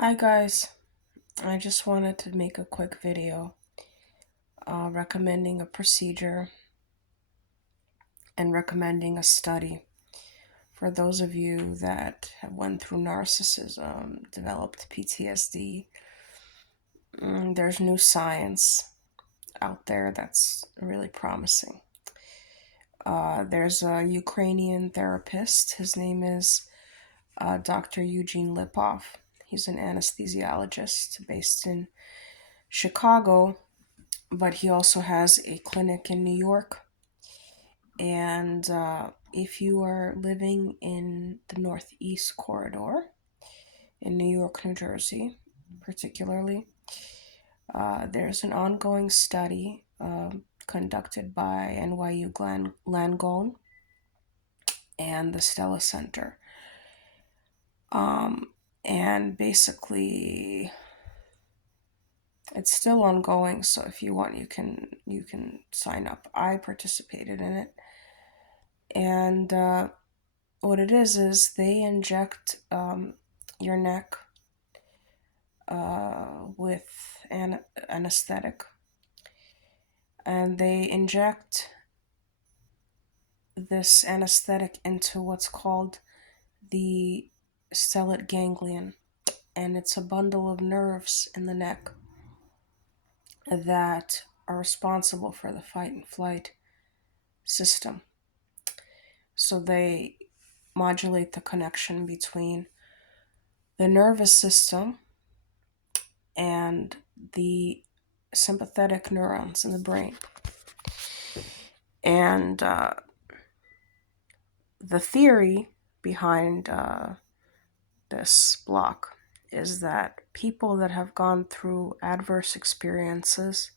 Hi guys, I just wanted to make a quick video recommending a procedure and recommending a study for those of you that have went through narcissism, developed PTSD. There's new science out there that's really promising. There's a Ukrainian therapist. His name is Dr. Eugene Lipov. He's an anesthesiologist based in Chicago, but he also has a clinic in New York. And if you are living in the Northeast Corridor in New York, New Jersey, particularly, there's an ongoing study conducted by NYU Langone and the Stellate Center. And basically, it's still ongoing, so if you want, you can sign up. I participated in it, and what it is they inject your neck with an anesthetic, and they inject this anesthetic into what's called the stellate ganglion, and it's a bundle of nerves in the neck that are responsible for the fight and flight system. So they modulate the connection between the nervous system and the sympathetic neurons in the brain. And the theory behind this block is that people that have gone through adverse experiences,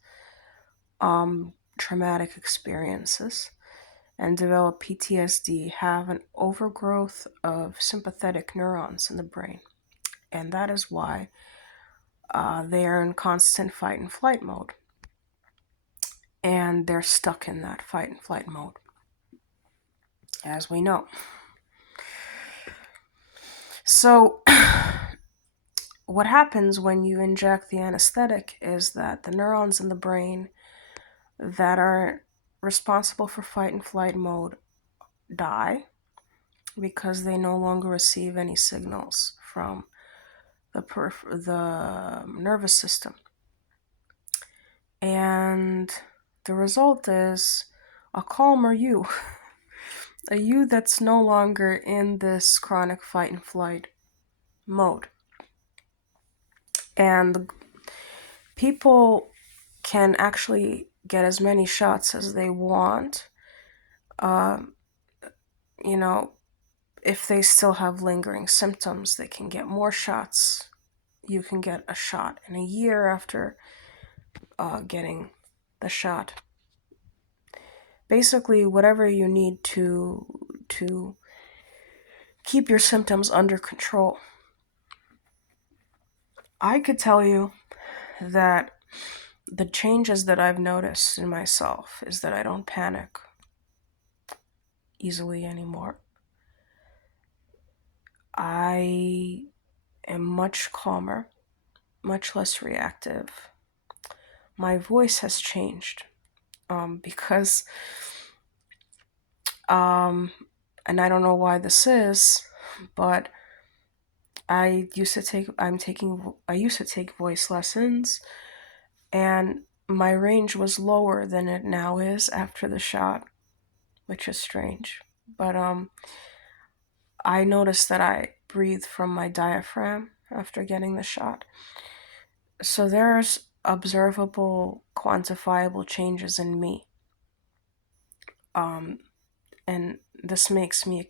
traumatic experiences, and develop PTSD have an overgrowth of sympathetic neurons in the brain. And that is why they are in constant fight and flight mode. And they're stuck in that fight and flight mode, as we know. So, what happens when you inject the anesthetic is that the neurons in the brain that are responsible for fight and flight mode die because they no longer receive any signals from the nervous system. And the result is a calmer you, a you that's no longer in this chronic fight and flight mode. And people can actually get as many shots as they want. You know, if they still have lingering symptoms, they can get more shots. You can get a shot in a year after getting the shot. Basically, whatever you need to keep your symptoms under control. I could tell you that the changes that I've noticed in myself is that I don't panic easily anymore. I am much calmer, much less reactive. My voice has changed because, and I don't know why this is, but I used to take voice lessons, and my range was lower than it now is after the shot, which is strange. But I noticed that I breathe from my diaphragm after getting the shot. So there's observable, quantifiable changes in me. And this makes me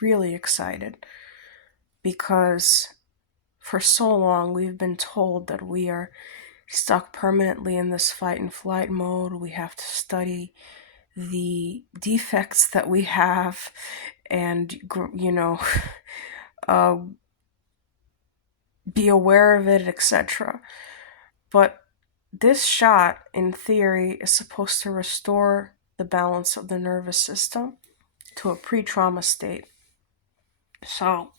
really excited because for so long we've been told that we are stuck permanently in this fight and flight mode. We have to study the defects that we have and, be aware of it, etc. But this shot, in theory, is supposed to restore the balance of the nervous system to a pre-trauma state. So,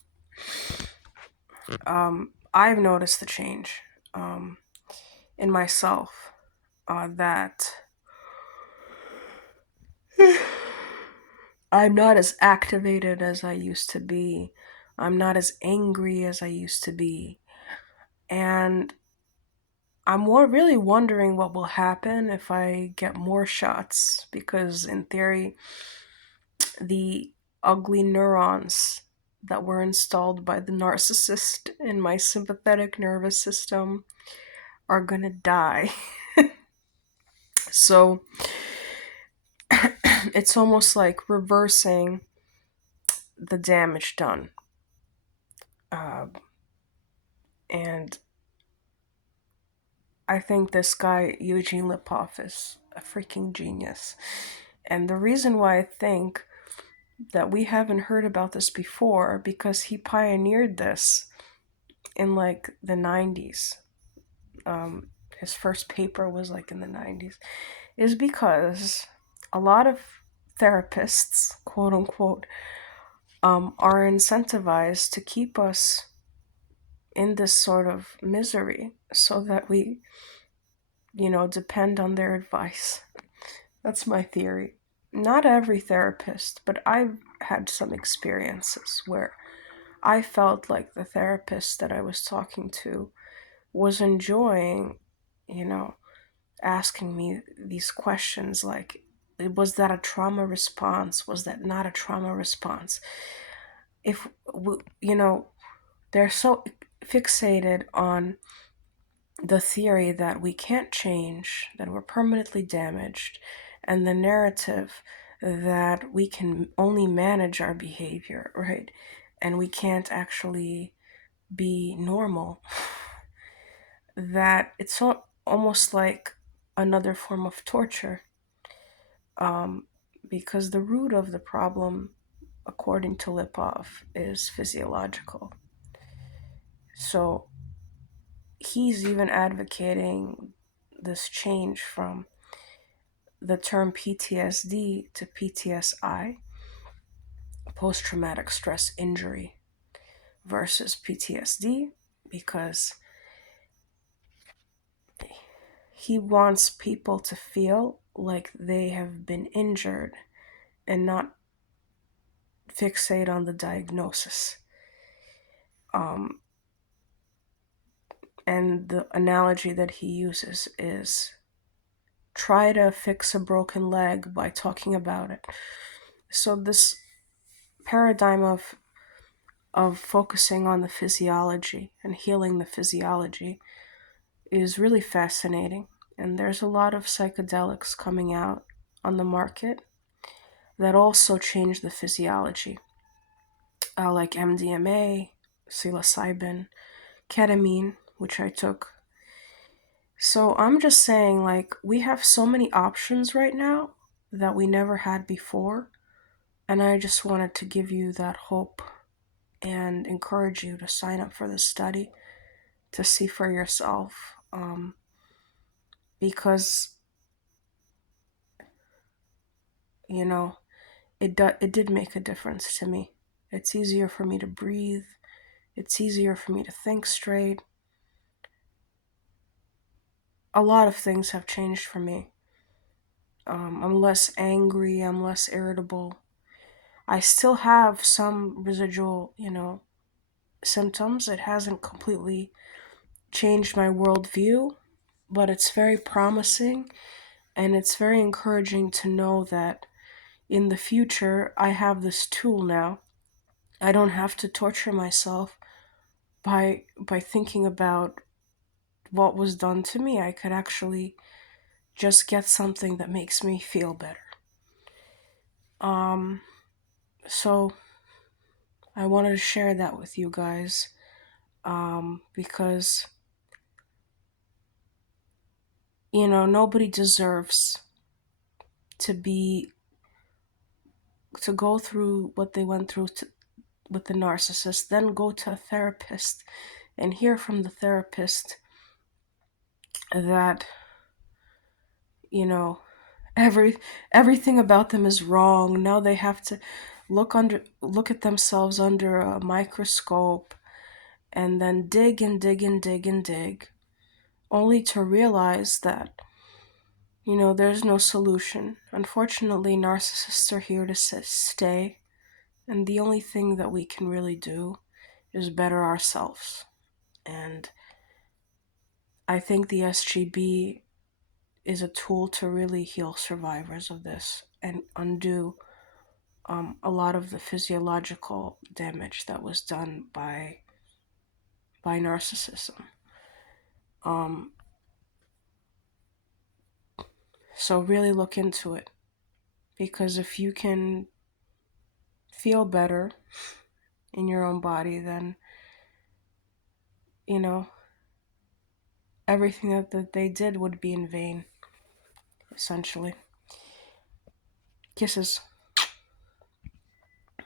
I've noticed the change um, in myself, that I'm not as activated as I used to be. I'm not as angry as I used to be. And I'm really wondering what will happen if I get more shots, because in theory, the ugly neurons that were installed by the narcissist in my sympathetic nervous system are gonna die. So it's almost like reversing the damage done. Uh, and I think this guy, Eugene Lipov, is a freaking genius. And the reason why I think that we haven't heard about this before, because he pioneered this in like the 90s. His first paper was like in the 90s, is because a lot of therapists, quote unquote, are incentivized to keep us in this sort of misery so that we, depend on their advice. That's my theory. Not every therapist, but I've had some experiences where I felt like the therapist that I was talking to was enjoying, you know, asking me these questions like, was that a trauma response? Was that not a trauma response? If, they're so fixated on the theory that we can't change, that we're permanently damaged, and the narrative that we can only manage our behavior, right? And we can't actually be normal, that it's almost like another form of torture, um, because the root of the problem, according to Lipov, is physiological. So he's even advocating this change from the term PTSD to PTSI, post traumatic stress injury, versus PTSD, because he wants people to feel like they have been injured and not fixate on the diagnosis. Um, and the analogy that he uses is try to fix a broken leg by talking about it. So this paradigm of focusing on the physiology and healing the physiology is really fascinating. And there's a lot of psychedelics coming out on the market that also change the physiology, like MDMA, psilocybin, ketamine, which I took. So I'm just saying, like, we have so many options right now that we never had before. And I just wanted to give you that hope and encourage you to sign up for this study to see for yourself. Because, you know, it did make a difference to me. It's easier for me to breathe. It's easier for me to think straight. A lot of things have changed for me. I'm less angry. I'm less irritable. I still have some residual, symptoms. It hasn't completely changed my worldview, but it's very promising, and it's very encouraging to know that in the future I have this tool now. I don't have to torture myself by thinking about what was done to me. I could actually just get something that makes me feel better. Um so I wanted to share that with you guys, because nobody deserves to be to go through what they went through with the narcissist, then go to a therapist and hear from the therapist that you know every everything about them is wrong. Now they have to look at themselves under a microscope and then dig and dig and dig and dig, only to realize that, there's no solution. Unfortunately, narcissists are here to stay, and the only thing that we can really do is better ourselves. And I think the SGB is a tool to really heal survivors of this and undo a lot of the physiological damage that was done by narcissism. So really look into it, because if you can feel better in your own body, then everything that they did would be in vain, essentially. Kisses.